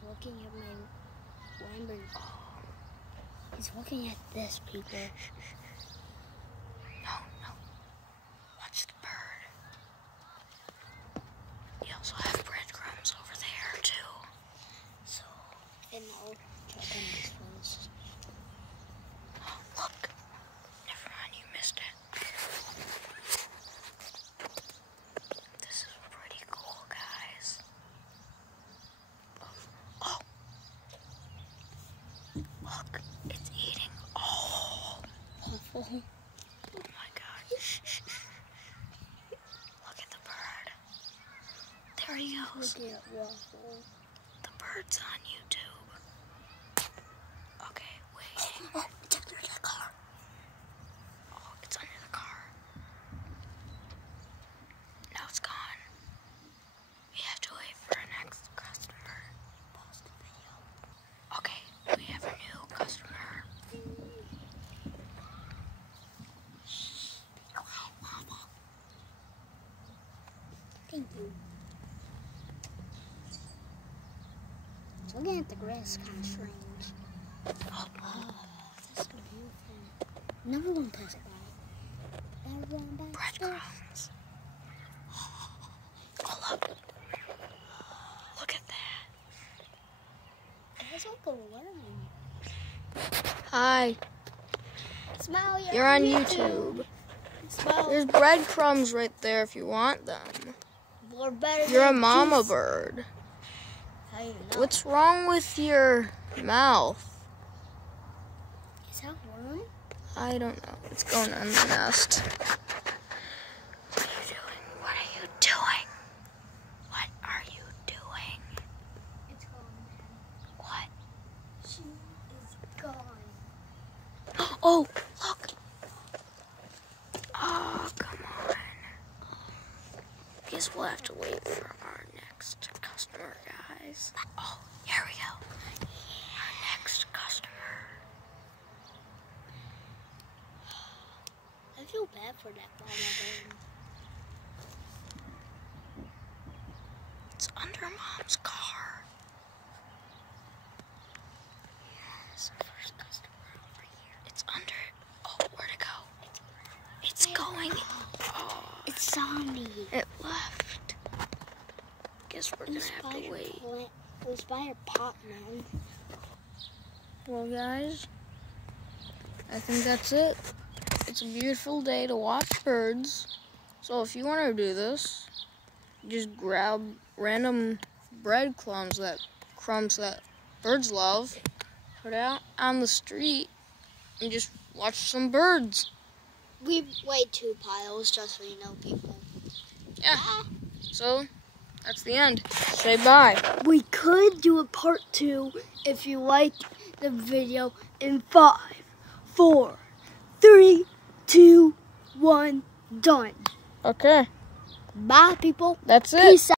He's looking at my Lamborghini. He's looking at this, people. No. Watch the bird. We also have breadcrumbs over there, too. So, and I'll check on this first. Oh, look. Never mind, you missed it. This is pretty cool, guys. Oh. Look, it's eating. Oh. Awful. Oh my God. Look at the bird. There he goes. Look at Waffle. The bird's on YouTube. Okay, wait. Oh, it's under the car. Oh, it's under the car. Now it's gone. We have to wait for our next customer. Pause the video. Okay, we have a new customer. Thank you. So looking at the grass kind of strange. Oh, This is beautiful. Never run past it, guys. Never run past breadcrumbs. Oh, look. Look at that. It's like a worm. Hi, Smile, you're on YouTube. Smile. There's breadcrumbs right there if you want them. We're better You're a than mama juice. bird. How you know? What's wrong with your mouth? Is that a worm? I don't know. It's going on the nest. What are you doing? What are you doing? What are you doing? It's gone. What? She is gone. Oh, look. Oh, come on. Guess we'll have to wait for our next customer, guys. Oh, here we go. Our next customer. I feel bad for that mama bird. It's under Mom's car. Here's the first customer over here. It's under. Oh, where'd it go? It's going. Oh, It's zombie. it left. Guess we're gonna have to wait. It was by her pot, man. Well, guys, I think that's it. It's a beautiful day to watch birds. So if you want to do this, just grab random breadcrumbs that birds love, put it out on the street, and just watch some birds. We weighed 2 piles, just so you know, people. Yeah. So that's the end. Say bye. We could do a part 2 if you like the video in 5, 4, 3, 2, 1, done. Okay. Bye, people. That's it. Peace out.